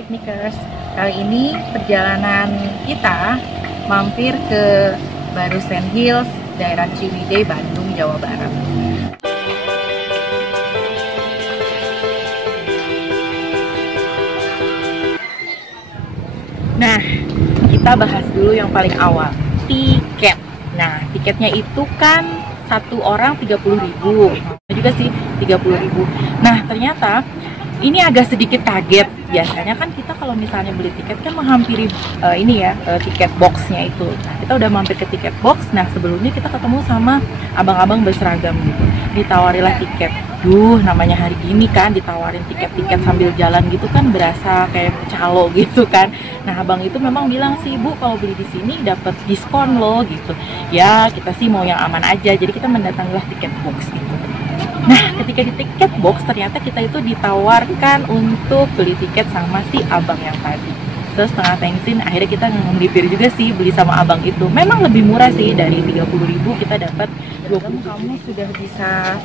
Piknikers. Kali ini perjalanan kita mampir ke Baru Sand Hills, daerah Ciwidey, Bandung, Jawa Barat. Nah, kita bahas dulu yang paling awal, tiket. Nah, tiketnya itu kan satu orang 30.000, juga sih 30.000. Nah, ternyata ini agak sedikit kaget. Biasanya kan kita kalau misalnya beli tiket kan menghampiri tiket boxnya itu. Nah, kita udah mampir ke tiket box. Nah, sebelumnya kita ketemu sama abang-abang berseragam gitu. Ditawarilah tiket. Namanya hari gini kan ditawarin tiket-tiket sambil jalan gitu kan berasa kayak calo gitu kan. Nah, abang itu memang bilang sih, Bu, kalau beli di sini dapat diskon loh gitu. Ya, kita sih mau yang aman aja. Jadi kita mendatangilah tiket box gitu. Nah, ketika di tiket box ternyata kita itu ditawarkan untuk beli tiket sama si abang yang tadi. Terus setengah thanksin, akhirnya kita ngelipir juga sih beli sama abang itu. Memang lebih murah sih, dari 30.000 kita dapat 20. Kamu sudah bisa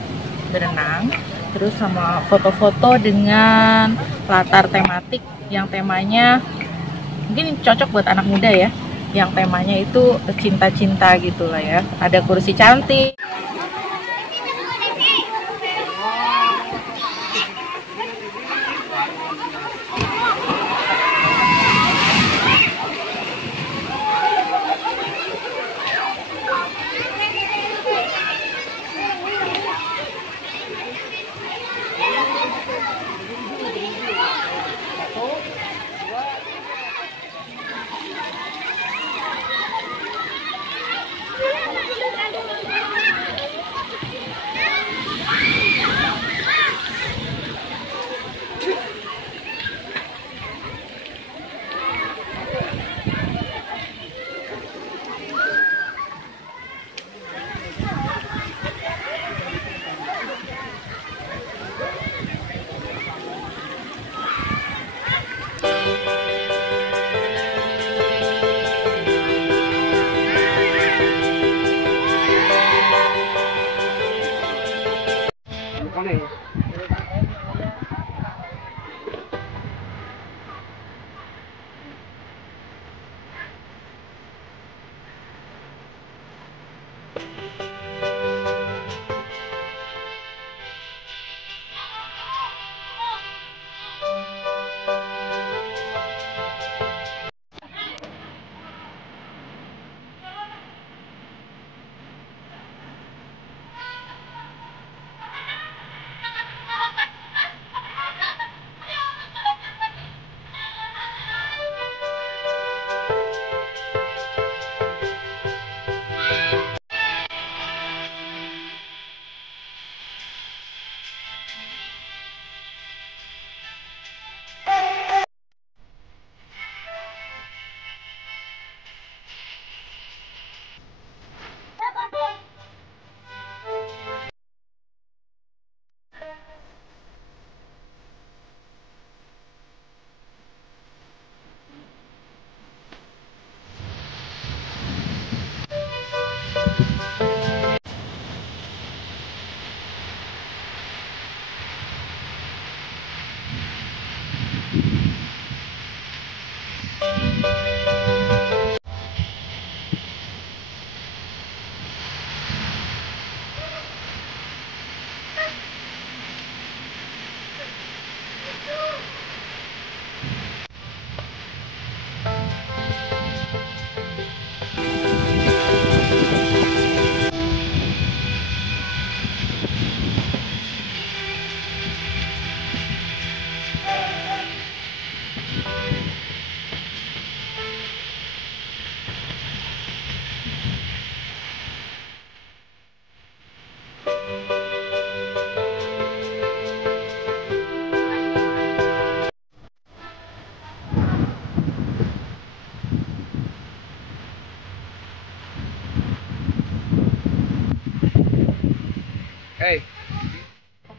berenang, terus sama foto-foto dengan latar tematik yang temanya mungkin cocok buat anak muda ya. Yang temanya itu cinta-cinta gitu lah ya. Ada kursi cantik.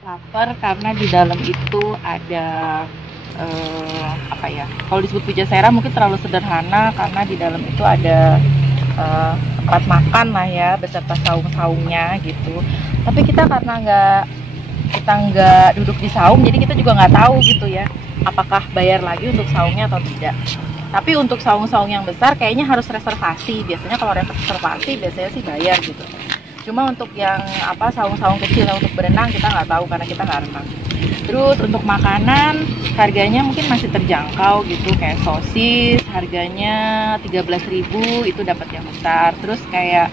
Lapar karena di dalam itu ada kalau disebut pujasera mungkin terlalu sederhana, karena di dalam itu ada tempat makan lah ya beserta saung-saungnya gitu. Tapi kita karena kita nggak duduk di saung, jadi kita juga nggak tahu gitu ya apakah bayar lagi untuk saungnya atau tidak. Tapi untuk saung-saung yang besar kayaknya harus reservasi. Biasanya kalau reservasi biasanya sih bayar gitu. Cuma untuk yang saung-saung kecil untuk berenang kita nggak tahu karena kita nggak renang. Terus untuk makanan harganya mungkin masih terjangkau gitu, kayak sosis harganya 13.000 itu dapat yang besar. Terus kayak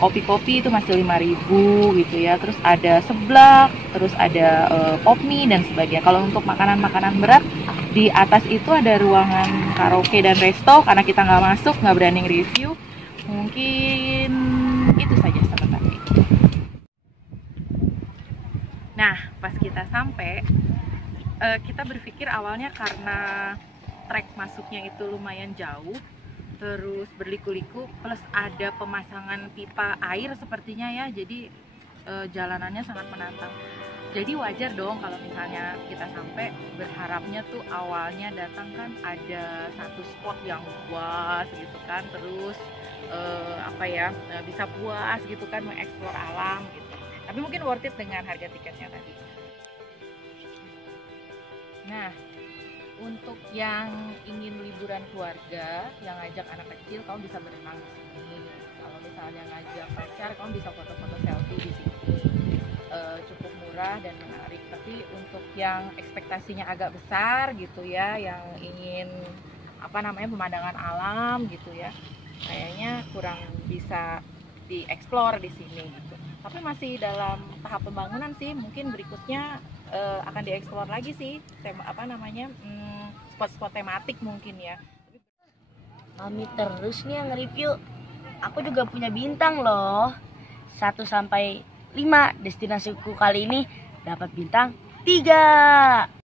kopi-kopi itu masih 5.000 gitu ya. Terus ada seblak, terus ada pop mie dan sebagainya. Kalau untuk makanan-makanan berat di atas itu ada ruangan karaoke dan resto, karena kita nggak masuk, nggak berani review. Mungkin itu saja sahabat tadi. Nah, pas kita sampai, kita berpikir awalnya karena trek masuknya itu lumayan jauh, terus berliku-liku, plus ada pemasangan pipa air sepertinya ya, jadi jalanannya sangat menantang. Jadi wajar dong kalau misalnya kita sampai berharapnya tuh awalnya datang kan ada satu spot yang puas gitu kan, terus bisa puas gitu kan, mengeksplor alam gitu. Tapi mungkin worth it dengan harga tiketnya tadi. Nah, untuk yang ingin liburan keluarga, yang ngajak anak kecil, kamu bisa berenang di sini. Kalau misalnya ngajak pacar, kamu bisa foto-foto selfie di sini. Cukup murah dan menarik. Tapi untuk yang ekspektasinya agak besar gitu ya, yang ingin pemandangan alam gitu ya, kayaknya kurang bisa dieksplor di sini gitu. Tapi masih dalam tahap pembangunan sih, mungkin berikutnya akan dieksplor lagi sih spot-spot tematik mungkin ya. Mami terus nih yang nge-review. Aku juga punya bintang loh, 1 sampai 5. Destinasiku kali ini dapat bintang 3.